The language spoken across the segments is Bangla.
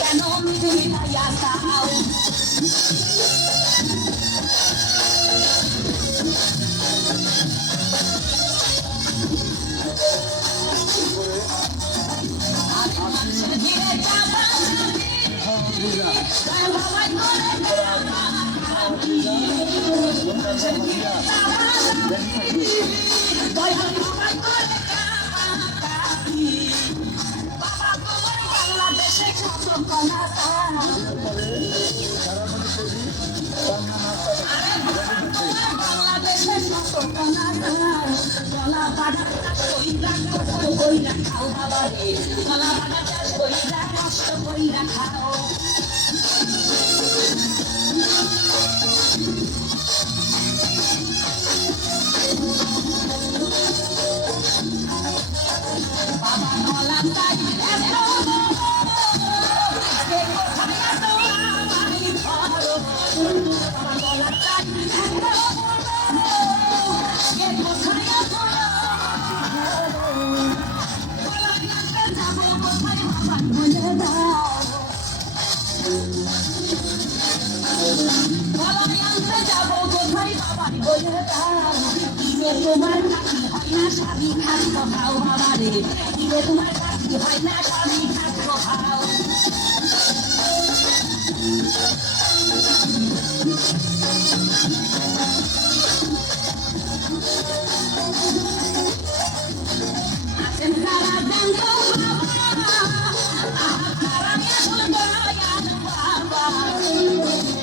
কেন মিটে মিটাইয়া খাও তোমার কাছে হয় না স্বামী খাদ্য খাও বাবারে তোমার কাছে হয় না স্বামী খাদ্য খাও আছেন তারা জানত বাবা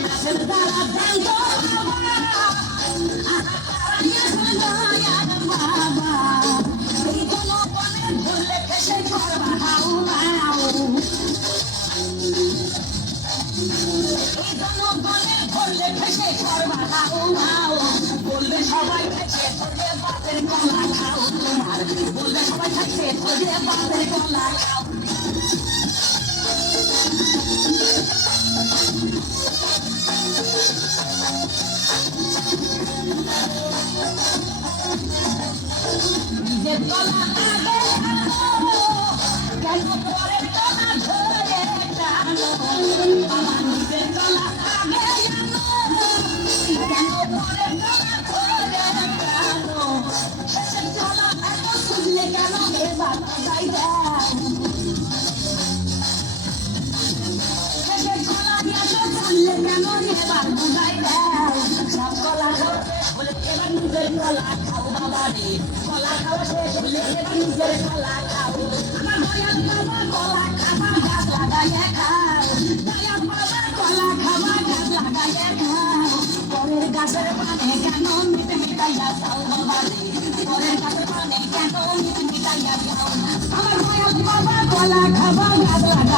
আছেন তারা জানত বলবে সবাই খাইছে তোরে বাপের কলা খাও তোমার বলবে সবাই খাইছে তোরে বাপের কলা খাও নিজের কলা আগে কেন পরের কলা ধরে টানো আমার নিজের কলা আগে কেন পরের কলা ধরে টানো শেষের কলা এত শুনলে কেন এবার গাই দেয় শেষের কলা এত শুনলে কেন এবার গাই দেয় সব কলা খাওয়া বলে এবার নিজের কলা খাও বাবা রে কলা খাওয়া শেষ হলে এবার নিজের কলা খাও আমার দয়াল বাবা কলা খাবা গাছ লাগাইয়া খাও দয়াল বাবা কলা খাবা গাছ লাগাইয়া খাও পরের গাছের পানে কেন মিটে মিটাইয়া খাও বাবা রে পরের গাছের পানে কেন মিটে মিটাইয়া খাও আমার দয়াল বাবা কলা খাবা গাছ